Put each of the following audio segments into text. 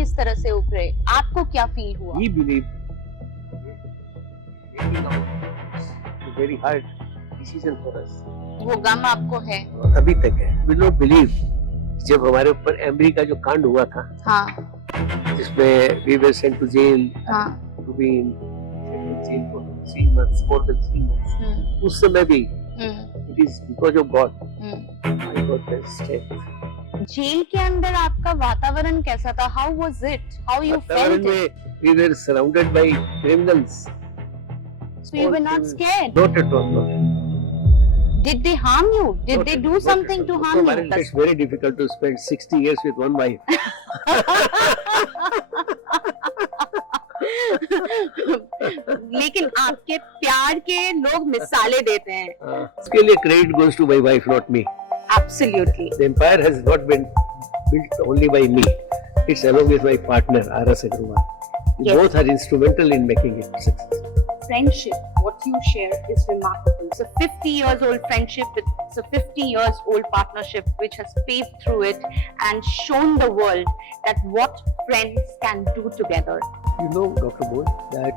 किस तरह से उभरे? आपको क्या फील हुआ? We believe making out a very hard decision for us. वो गम आपको है? अभी तक है. We don't believe जब हमारे ऊपर एमरी का जो कांड हुआ था, हाँ, जिसमें we were sent to jail, हाँ, to be in jail for 3 months, more than 3 months. उस समय भी it is because of God. I got the strength. Jail के अंदर आपका वातावरण कैसा था? How was it? How you वातावरण felt it? में we were surrounded by criminals. So you were not scared? Not at all. Not at all. Did they harm you? Did Not they at do all, not something at to all. harm So, you? it's very difficult to spend 60 years with one wife. लेकिन आपके प्यार के लोग मिसालें देते हैं. उसके लिए credit goes to my wife, not me. Absolutely. The empire has not been built only by me. It's along with my partner, R.S. Agrawal. We Yes. both are instrumental in making it successful. Friendship, what you share is remarkable. It's a 50 years old friendship, it's a 50 years old partnership which has paved through it and shown the world that what friends can do together. You know, Dr. Mohan, that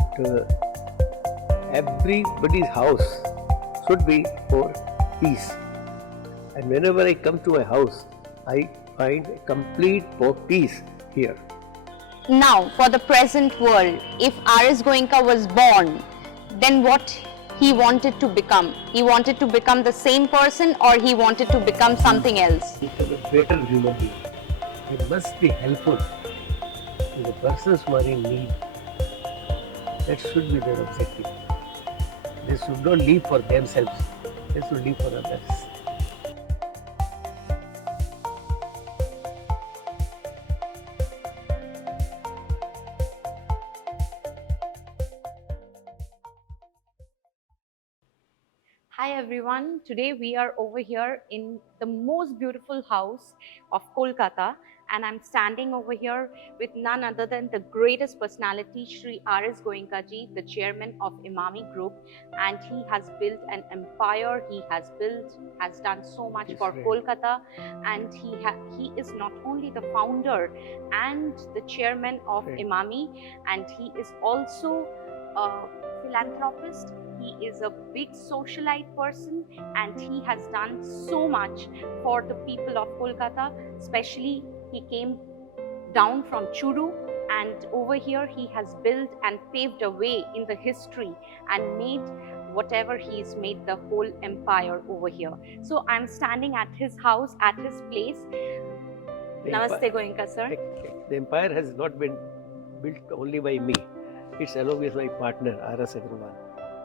everybody's house should be for peace. And whenever I come to a house, I find a complete peace here. Now, for the present world, if R.S. Goenka was born, then what he wanted to become? He wanted to become the same person or he wanted to become something else? Become a better human being. It must be helpful to the persons who are in need. That should be their objective. They should not live for themselves. They should live for others. Hi everyone, today we are over here in the most beautiful house of Kolkata and I'm standing over here with none other than the greatest personality, Shri R.S. Goenka ji, the chairman of Imami Group, and he has built an empire, has done so much for Kolkata, and he is not only the founder and the chairman of Imami, and he is also a philanthropist. He is a big socialite person and he has done so much for the people of Kolkata. Especially he came down from Churu and over here he has built and paved a way in the history and made whatever he's made the whole empire over here. So I'm standing at his house, at his place. Namaste Goenka sir. The empire has not been built only by me. It's along with my partner, R.S. Agrawal.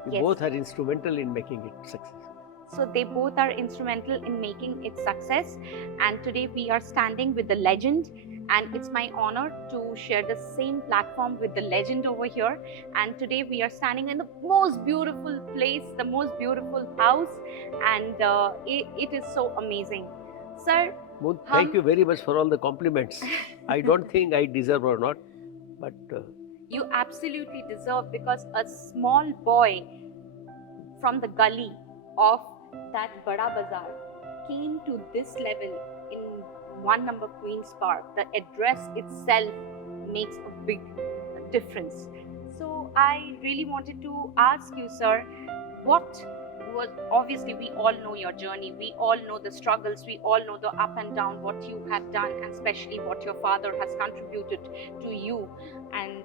We Yes. both are instrumental in making it successful. So they both are instrumental in making it success. And today we are standing with the legend and it's my honor to share the same platform with the legend over here. And today we are standing in the most beautiful place, the most beautiful house, and it is so amazing. Sir, Moon, thank you very much for all the compliments. I don't think I deserve or not, but you absolutely deserve, because a small boy from the gully of that Bada Bazaar came to this level in 1 number Queen's Park. The address itself makes a big difference. So I really wanted to ask you, sir, what was, obviously we all know your journey, we all know the struggles, we all know the up and down, what you have done, and especially what your father has contributed to you and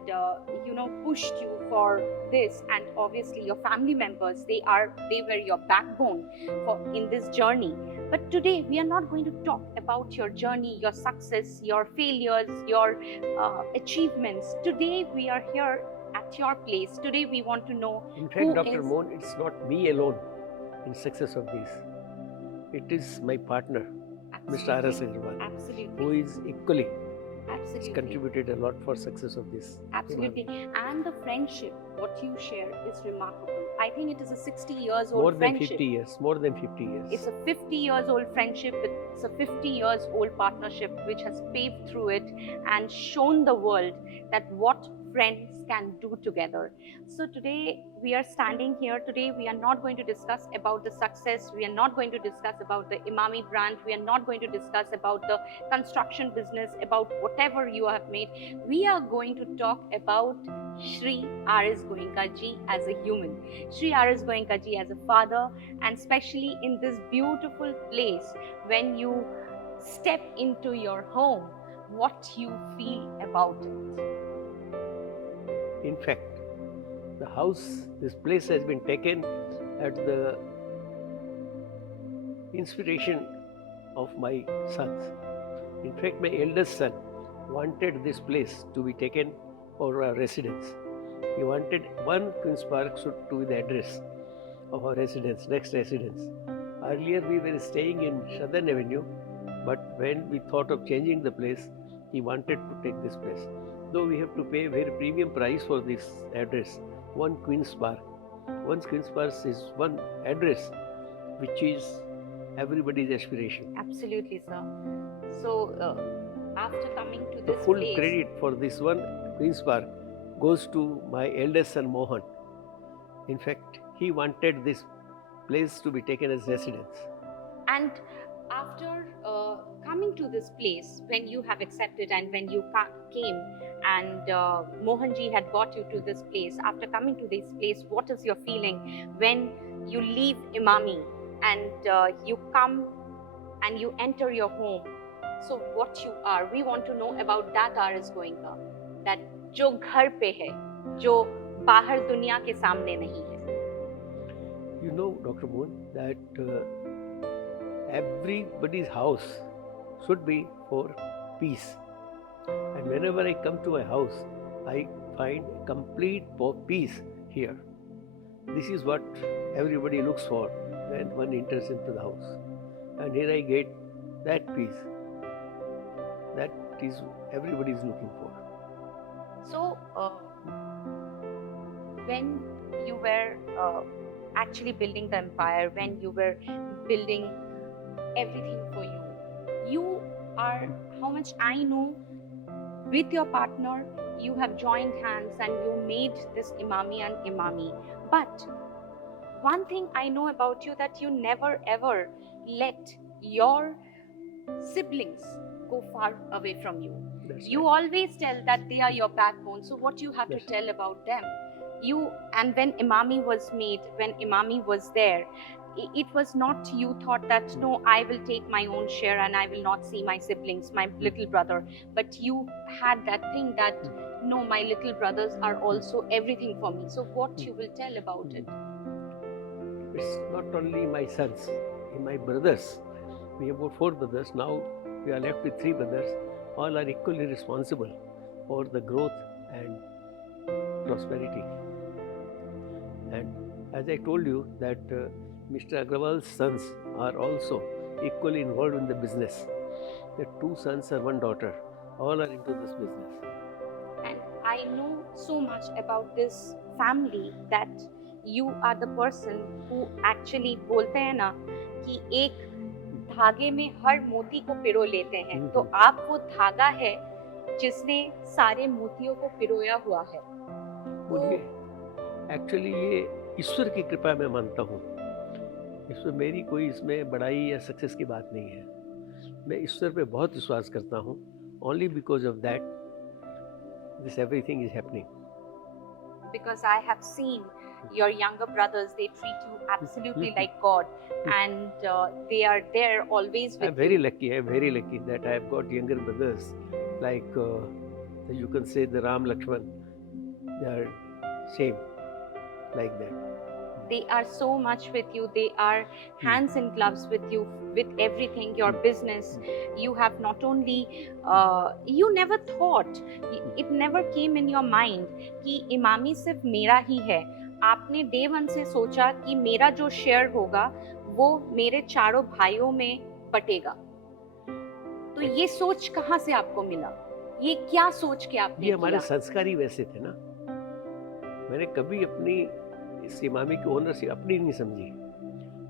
pushed you for this, and obviously your family members, they were your backbone in this journey. But today we are not going to talk about your journey, your success, your failures, your achievements. Today we are here at your place. Today we want to know. In fact, Dr. Mohan, it's not me alone in success of this. It is my partner, Mr. R.S. Agrawal, Absolutely. who is equally Absolutely. contributed a lot for success of this. Absolutely. And the friendship, what you share is remarkable. I think it is a 60 years old More than friendship. 50 years, more than 50 years. It's a 50 years old friendship, it's a 50 years old partnership which has paved through it and shown the world that what friends can do together. So today we are standing here. Today we are not going to discuss about the success. We are not going to discuss about the Emami brand. We are not going to discuss about the construction business, about whatever you have made. We are going to talk about Shri R.S. Goenka ji as a human, Shri R.S. Goenka ji as a father, and especially in this beautiful place when you step into your home, what you feel about it. In fact, the house, this place has been taken at the inspiration of my sons. In fact, my eldest son wanted this place to be taken for a residence. He wanted 1 Queen's Park to be the address of our residence, next residence. Earlier we were staying in Southern Avenue, but when we thought of changing the place, he wanted to take this place. Though we have to pay a very premium price for this address, 1 Queen's Park. 1 Queen's Park is one address which is everybody's aspiration. Absolutely, sir. So, after coming to The this full place, credit for this 1 Queen's Park goes to my eldest son Mohan. In fact, he wanted this place to be taken as residence. and after coming to this place, when you have accepted and when you came and Mohanji had got you to this place, after coming to this place, what is your feeling when you leave Emami and you come and you enter your home? So what you are, we want to know about that R.S. Goenka, that जो घर पे है, जो बाहर दुनिया के सामने नहीं है. You know, Dr. Mohan, that everybody's house should be for peace. And whenever I come to my house, I find complete peace here. This is what everybody looks for when one enters into the house. And here I get that peace. That is everybody is looking for. So, when you were actually building the empire, when you were building everything for you, you are, how much I know, with your partner, you have joined hands and you made this Emami and Emami. But one thing I know about you, that you never ever let your siblings go far away from you. That's You right. always tell that they are your backbone. So what you have to Yes. tell about them? You, and when Emami was made, when Emami was there, it was not you thought that no, I will take my own share and I will not see my siblings, my little brother. But you had that thing that no, my little brothers are also everything for me. So what you will tell about it? It's not only my sons, my brothers. We have about 4 brothers. Now we are left with 3 brothers. All are equally responsible for the growth and prosperity. And as I told you that Mr. Agrawal's sons are also equally involved in the business. The 2 sons and 1 daughter. All are into this business. And I know so much about this family that you are the person who actually बोलते हैं ना कि एक धागे में हर मोती को पिरो लेते हैं, तो आप वो धागा है जिसने सारे मोतियों को पिरोया हुआ है. बोलिए, एक्चुअली ये ईश्वर की कृपा मैं मानता हूँ. इसमें मेरी कोई इसमें बड़ाई या सक्सेस की बात नहीं है. मैं ईश्वर पे बहुत विश्वास करता हूँ. Only because of that, this everything is happening. Because I have seen your younger brothers, they treat you absolutely like God, and they are there always with I'm very lucky. I'm very lucky that I have got younger brothers like you can say the Ram Lakshman. They are same like that. They are so much with you. They are hands in gloves with you, with everything, your business. You have not only, you never thought, it never came in your mind कि इमामी सिर्फ मेरा ही है. आपने day one से सोचा कि मेरा जो शेयर होगा वो मेरे चारों भाइयों में बटेगा. तो ये सोच कहाँ से आपको मिला? ये क्या सोच के आपने ये हमारे किया? संस्कार ही वैसे थे ना. मैंने कभी अपनी इस इमामी की ओनरशिप अपनी नहीं समझी.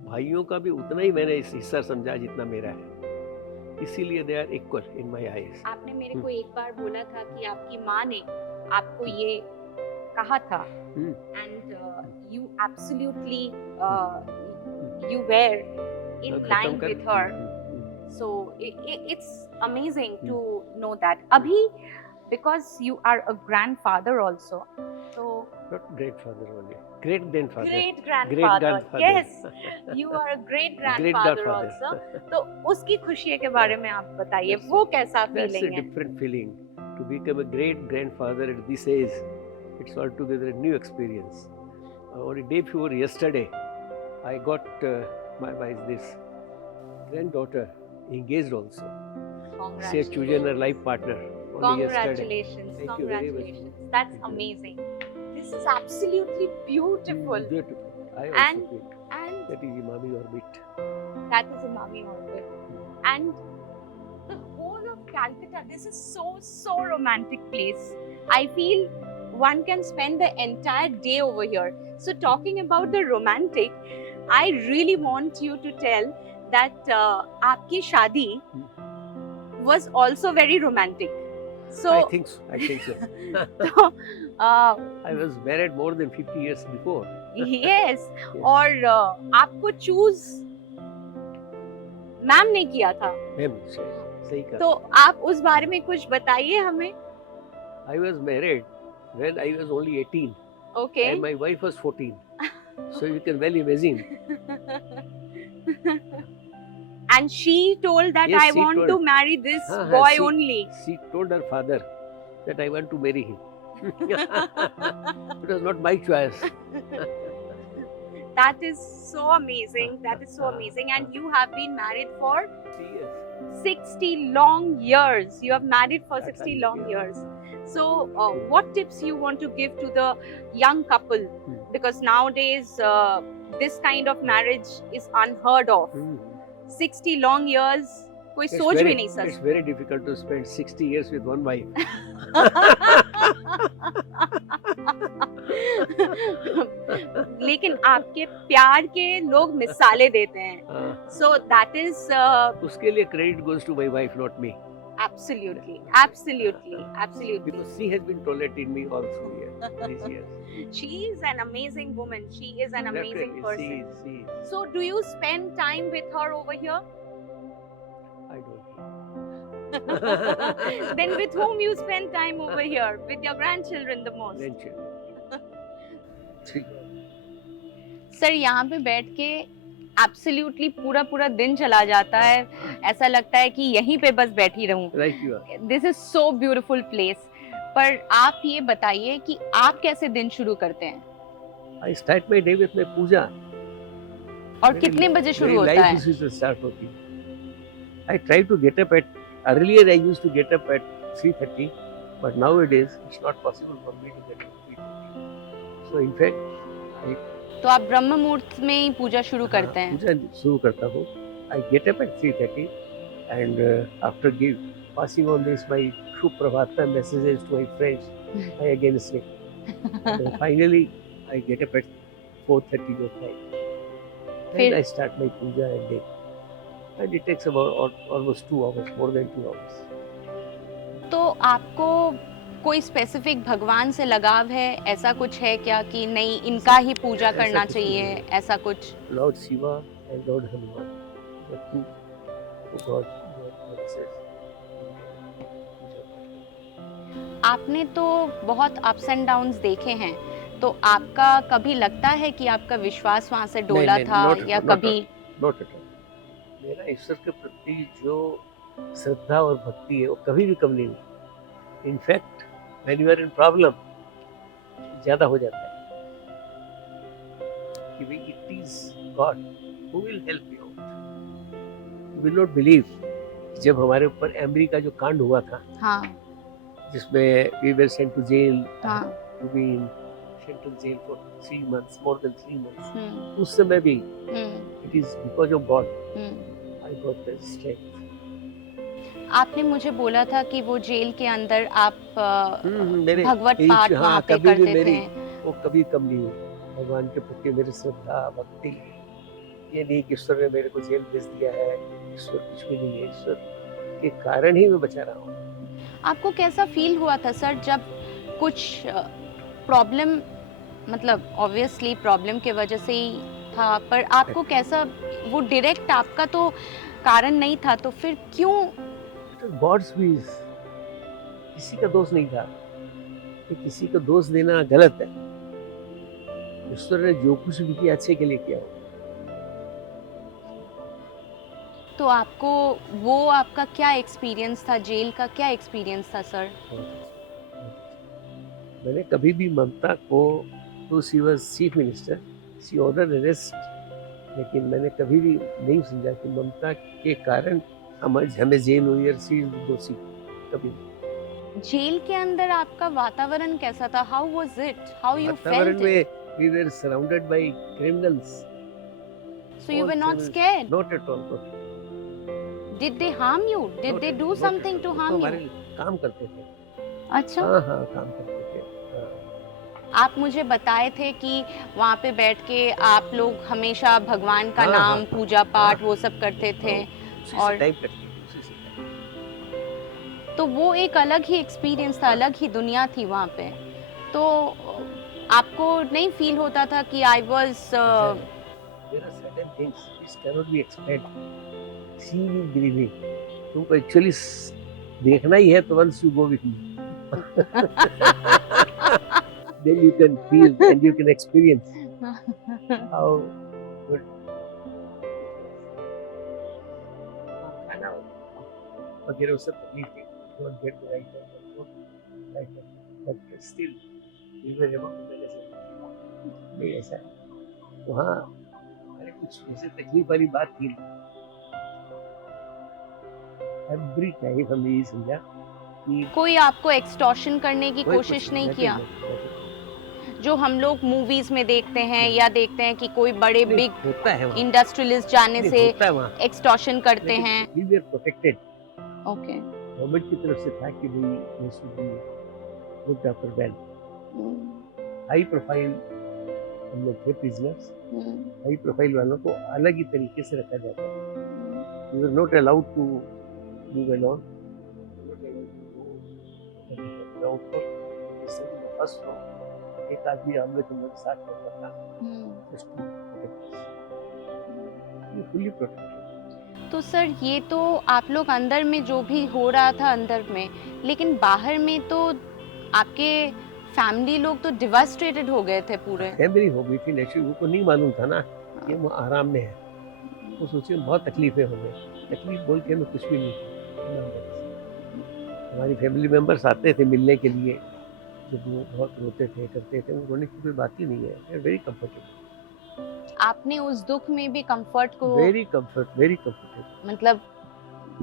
भाइयों का भी उतना ही मैंने इस हिस्सा समझा जितना मेरा है. इसीलिए they are equal in my eyes. आपने मेरे को एक बार बोला था कि आपकी माँ ने आपको ये कहा था, and you absolutely you were in line with her. So it's amazing to know that. Abhi, because you are a grandfather also, so Not great father only, great grandfather. great grandfather. Yes, you are a great Great grandfather godfather. also. तो उसकी खुशी के बारे में आप बताइए, वो कैसा That's a फीलिंग है? different feeling. To become a great grandfather at this age, it's altogether a new experience. On a day before yesterday, I got my this granddaughter engaged also. She has chosen her life partner only yesterday. Congratulations, Thank you very much. congratulations. That's Thank you. amazing. This is absolutely beautiful. Beautiful. I also And- think And that is Imami orbit. that is Imami orbit. And the whole of Calcutta, this is so romantic place. I feel one can spend the entire day over here. So talking about the romantic, I really want you to tell that आपकी शादी was also very romantic. So I think so. I think so. तो, I was married more than 50 years before. yes, और आपको choose ma'am ने किया था, Ma'am, सही कहा. तो आप उस बारे में कुछ बताइए हमें. I was married when I was only 18 Okay. and my wife was 14. So you can well imagine. And she told that Yes, I she want told. to marry this हाँ, boy she- only. She told her father that I want to marry him. It was not my choice. That is so amazing. That is so amazing. And you have been married for 3 years. 60 long years. You have married for 60 long Yeah. years. So, what tips you want to give to the young couple? Because nowadays, this kind of marriage is unheard of. 60 long years, कोई सोच भी नहीं It's सकता. very difficult to spend 60 years with one wife. लेकिन आपके प्यार के लोग मिसालें देते हैं. हाँ, So that is उसके लिए credit goes to my wife, not me. absolutely. Because she has been tolerating me all through these years. She is an amazing woman. She is an amazing Definitely, person. she is. So do you spend time with her over here? I don't know. Then with whom you spend time over here? With your grandchildren the most? Grandchildren. ठीक. Sir यहाँ पे बैठ के absolutely पूरा दिन चला जाता है. ऐसा लगता है कि यहीं पे बस बैठी रहूं. Like you are. This is so beautiful place. पर आप ये बताइए कि आप कैसे दिन शुरू करते हैं I start my day with my puja. और कितने बजे शुरू होता है? Life is start होती है. I try to get up at earlier. I used to get up at 3:30, but nowadays it's not possible for me to get up at 3:30. So in fact, तो आप ब्रह्म मुहूर्त में ही पूजा शुरू करते हैं? पूजा शुरू करता हूँ. I get up at 3:30 and after passing on this my Suprabhata messages to my friends, I again sleep. And finally, I get up at 4:30 or 5. And I start my puja and day. And it takes about almost 2 hours, more than 2 hours. तो आपको कोई specific भगवान से लगाव है? ऐसा कुछ है क्या कि नहीं इनका ही पूजा ऐसा करना कुछ चाहिए? नहीं है. ऐसा कुछ? Lord Shiva and Lord Hanuman, the two goddesses. आपने तो बहुत अप्स एंड डाउन्स देखे हैं, तो आपका कभी लगता है कि आपका विश्वास वहाँ से डोला नहीं, था not at या all, not कभी? Not at all. मेरा ईश्वर के प्रति जो श्रद्धा और भक्ति है वो कभी भी कम नहीं हुई. In fact when you are in problem ज्यादा हो जाता है कि भाई it is God who will help you out. You will not believe जब हमारे ऊपर एमरी का जो कांड हुआ था हाँ जिसमें we were sent to jail हाँ. To be in central jail for 3 months, more than 3 months. Hmm, उस समय भी हम्म, it is because of God hmm. I got the strength. आपने मुझे बोला था कि वो जेल के अंदर आप मेरे भगवत मेरी- पाठ हाँ, वहाँ पे कभी भी करते मेरी थे. वो कभी कम नहीं हुई. भगवान के प्रति मेरी श्रद्धा भक्ति ये नहीं कि ईश्वर ने मेरे को जेल भेज दिया है. ईश्वर कुछ भी नहीं है. ईश्वर के कारण ही मैं बचा रहा हूँ। आपको कैसा फील हुआ था सर जब कुछ प्रॉब्लम, मतलब ऑब्वियसली प्रॉब्लम के वजह से ही था, पर आपको कैसा, वो डायरेक्ट आपका तो कारण नहीं था, तो फिर क्यों? गॉड्स विश, किसी का दोष नहीं था। कि किसी को दोष देना गलत है। ईश्वर ने जो कुछ भी किया अच्छे के लिए किया हो। तो आपको वो आपका क्या एक्सपीरियंस था, जेल का क्या एक्सपीरियंस था सर? मैंने कभी भी ममता को, तो she was chief minister, she order arrest, लेकिन मैंने कभी भी नहीं समझा कि ममता के कारण हमें जेल हुई और शी दोषी, कभी नहीं। जेल के अंदर आपका वातावरण कैसा था? How was it? How you वातावरण फेल्ट इट? में we were surrounded by criminals. So you All were not criminals. scared? Not at all. Not at all. Did they harm you? Did Not they at do all. Not at something all. to वो तो harm हमारे you? काम करते थे। अच्छा, हाँ हाँ, काम करते थे। हाँ। आप मुझे बताए थे कि वहाँ पे बैठ के आप लोग हमेशा भगवान का हाँ, नाम, हाँ, पूजा पाठ हाँ, वो सब करते थे, उसी और से टाइप करते थे, उसी से टाइप। तो वो एक अलग ही एक्सपीरियंस था, अलग ही दुनिया थी वहाँ पे। तो आपको नहीं फील होता था कि I was There are certain things which cannot be explained. See me believing. तुमको एक्चुअली देखना ही है तो once you go with me. Then you can feel and you can experience how good. खाना वगैरह वो सब तकलीफ थी. Don't get the right one. Like that. But still, we were able to make it. नहीं ऐसा है. वहाँ हमारे कुछ ऐसे तकलीफ वाली बात थी. Every time हमने ये समझा कि कोई आपको एक्सटॉर्शन करने की कोई कोशिश कुछ नहीं nothing, किया? nothing. जो हम लोग मूवीज में देखते हैं या देखते हैं कि कोई बड़े नहीं, बिग होता है वहाँ. इंडस्ट्रियलिस्ट जाने नहीं, से होता है वहाँ. एक्सटॉर्शन करते लेकिन हैं। we were protected. Okay. Government की तरफ से था कि भाई ये should be looked after well. High profile हम लोग थे prisoners. हाई प्रोफाइल वालों को अलग ही तरीके से रखा जाता है. We were not allowed to move alone. We were not allowed to go ground floor. जैसे कि first floor, एक आदमी हम लोग के साथ रहता था. Just to protect us. We fully protected. तो सर ये तो आप लोग अंदर में जो भी हो रहा था अंदर में, लेकिन बाहर में तो आपके फैमिली लोग तो डिवास्टेटेड हो गए थे पूरे। फैमिली हो गई थी नेचुरली. उनको नहीं मालूम था ना कि वो आराम में है. वो सोचे बहुत तकलीफें हो गई. तकलीफ बोल के हमें कुछ भी नहीं थी. हमारी फैमिली मेंबर्स आते थे मिलने के लिए, जब वो बहुत रोते थे करते थे. वो रोने की कोई बात ही नहीं है. Very comfortable. आपने उस दुख में भी कंफर्ट को, वेरी कंफर्टेबल. मतलब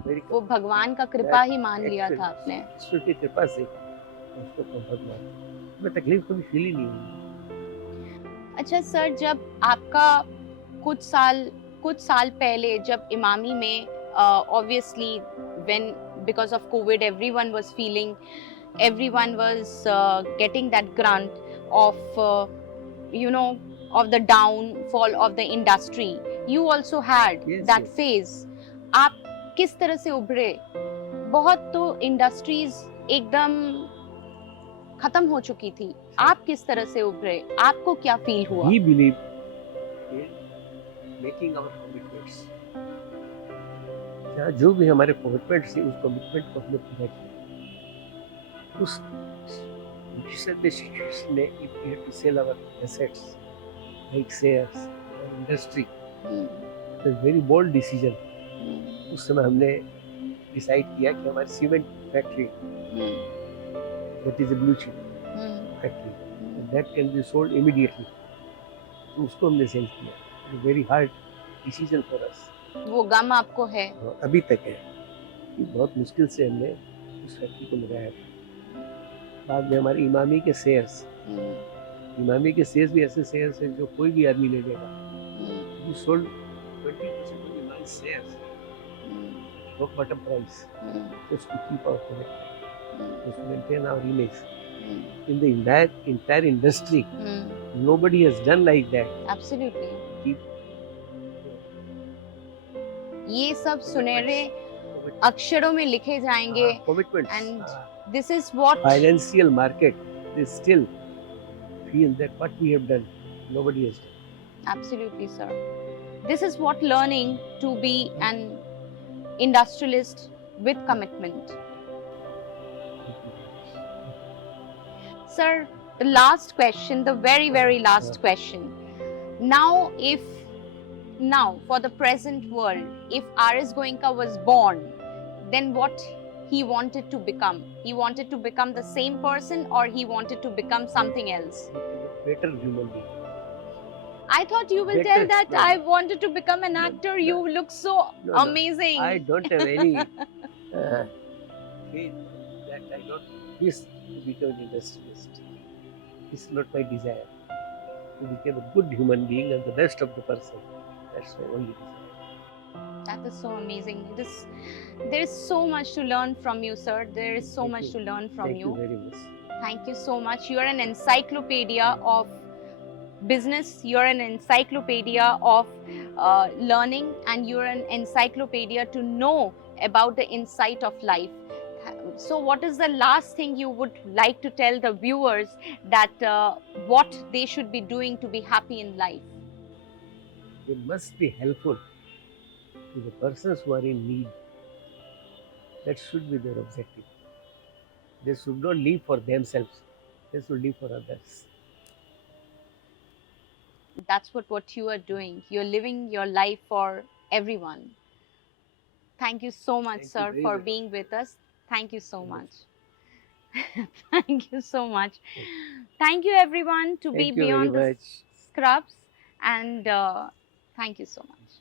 वेरी वो भगवान का कृपा ही मान लिया था आपने। ईश्वर की कृपा से उसको कंफर्ट मान. मैं तकलीफ कभी फील ही नहीं हुई. अच्छा सर, जब आपका कुछ साल पहले जब इमामी में obviously when because of Covid everyone was getting that grunt of of the downfall of the industry. You also had Yes, that yes. phase. आप किस तरह से उभरे? बहुत तो इंडस्ट्रीज एकदम खत्म हो चुकी थी, आप किस तरह से उभरे? आपको क्या फील हुआ? We believe in making our commitments. जहाँ जो भी हमारे कमिटमेंट थे उस कमिटमेंट को हमने पूरा किया. उस डिसीजन ने if we had to sell our assets like shares or industry, it was very bold decision. उस समय हमने डिसाइड किया कि हमारी cement factory that is a blue chip factory that can be sold immediately, तो उसको हमने सेल किया. Very hard decision for us. वो गम आपको है? अभी तक है कि बहुत मुश्किल से हमने उस फैक्ट्री को लगाया था. बाद में हमारे इमामी के शेयर्स, इमामी के शेयर्स भी ऐसे शेयर्स हैं जो कोई भी आदमी ले लेगा. We sold 20% of Imami shares for bottom price just to keep our commitment, just to maintain our image. In the entire industry, nobody has done like that. Absolutely. Keep ये सब सुनहरे अक्षरों में लिखे जाएंगे commitments. and this is what Financial market, they still feel that what we have done, nobody has done. absolutely, sir. This is what learning to be an industrialist with commitment. Sir, the last question, the very last question. Now for the present world, if R.S. Goenka was born, then what he wanted to become? He wanted to become the same person, or he wanted to become something else? Better human being. I thought you will Better, tell that no. I wanted to become an actor. No. You look so No, no. amazing. I don't have any faith that I don't wish to become an industrialist. It's not my desire to become a good human being and the best of the person. That's my only desire. That is so amazing. There is so much to learn from you, sir. There is so Thank much you. to learn from Thank you very much. Thank you so much. You are an encyclopedia of business. You are an encyclopedia of learning, and you are an encyclopedia to know about the insight of life. So what is the last thing you would like to tell the viewers that what they should be doing to be happy in life? They must be helpful to the persons who are in need. That should be their objective. They should not live for themselves. They should live for others. That's what you are doing. You're living your life for everyone. Thank you so much, Thank you sir, very for much. being with us. Thank you so Yes. much. Thank you so much. Thank you, everyone, to be Thank you very beyond the much. scrubs, and thank you so much.